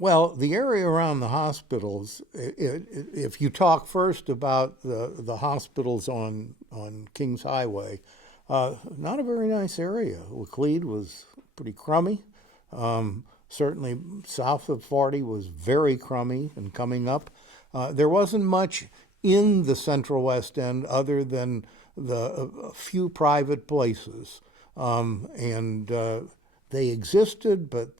Well, the area around the hospitals, if you talk first about the hospitals on Kings Highway, not a very nice area. Laclede was pretty crummy. Certainly, south of 40 was very crummy and coming up. There wasn't much in the Central West End other than a few private places. And they existed, but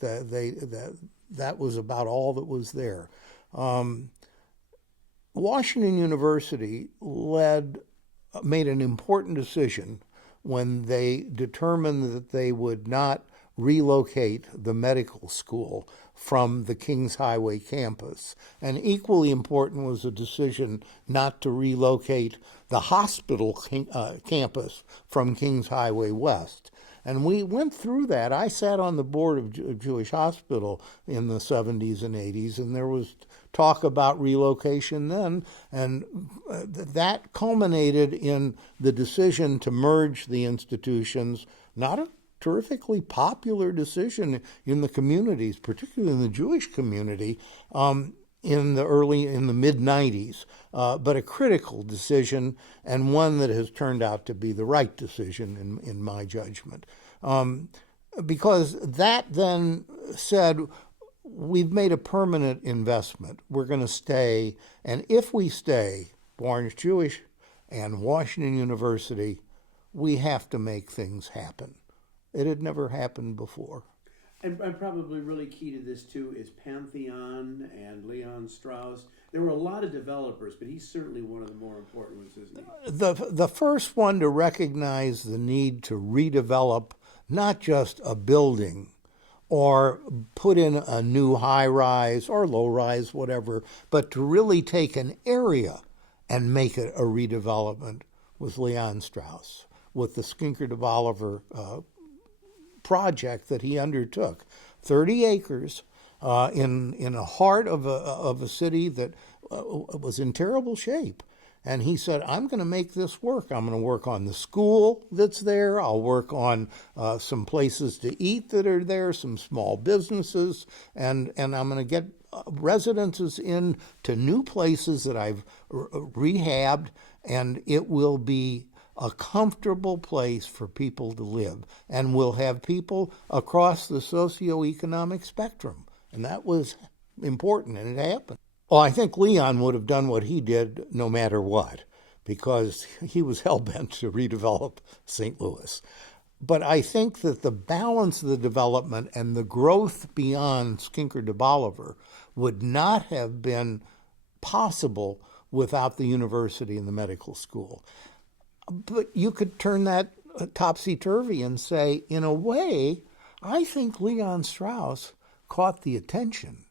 that was about all that was there. Um, Washington University made an important decision when they determined that they would not relocate the medical school from the Kings Highway campus. And equally important was a decision not to relocate the hospital campus from Kings Highway West. And we went through that. I sat on the board of Jewish Hospital in the 70s and 80s, and there was talk about relocation then. And that culminated in the decision to merge the institutions, not a terrifically popular decision in the communities, particularly in the Jewish community, in the mid 90s, but a critical decision and one that has turned out to be the right decision in my judgment. Because that then said, we've made a permanent investment. We're going to stay, and if we stay, Orange Jewish and Washington University, we have to make things happen. It had never happened before. And probably really key to this too is Pantheon and Leon Strauss. There were a lot of developers, but he's certainly one of the more important ones, isn't he? The first one to recognize the need to redevelop not just a building or put in a new high rise or low rise, whatever, but to really take an area and make it a redevelopment was Leon Strauss with the Skinker de Bolivar project that he undertook. 30 acres in the heart of a city that was in terrible shape. And he said, I'm going to make this work. I'm going to work on the school that's there. I'll work on some places to eat that are there, some small businesses, and I'm going to get residences in to new places that I've rehabbed, and it will be a comfortable place for people to live. And we'll have people across the socioeconomic spectrum. And that was important, and it happened. Well, I think Leon would have done what he did no matter what, because he was hell-bent to redevelop St. Louis. But I think that the balance of the development and the growth beyond Skinker de Bolivar would not have been possible without the university and the medical school. But you could turn that topsy-turvy and say, in a way, I think Leon Strauss caught the attention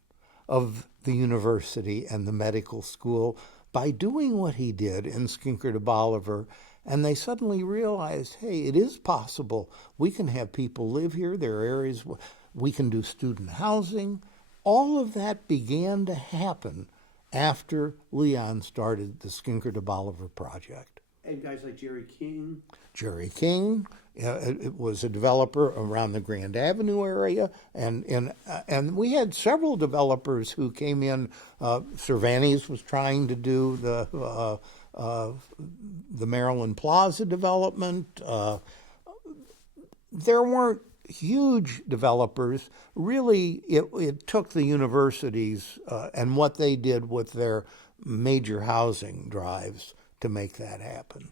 of the university and the medical school by doing what he did in Skinker de Bolivar, and they suddenly realized, hey, it is possible. We can have people live here. There are areas where we can do student housing. All of that began to happen after Leon started the Skinker de Bolivar project. And guys like Jerry King. Jerry King it was a developer around the Grand Avenue area, and we had several developers who came in. Cervantes was trying to do the Maryland Plaza development. There weren't huge developers. Really, it took the universities and what they did with their major housing drives to make that happen.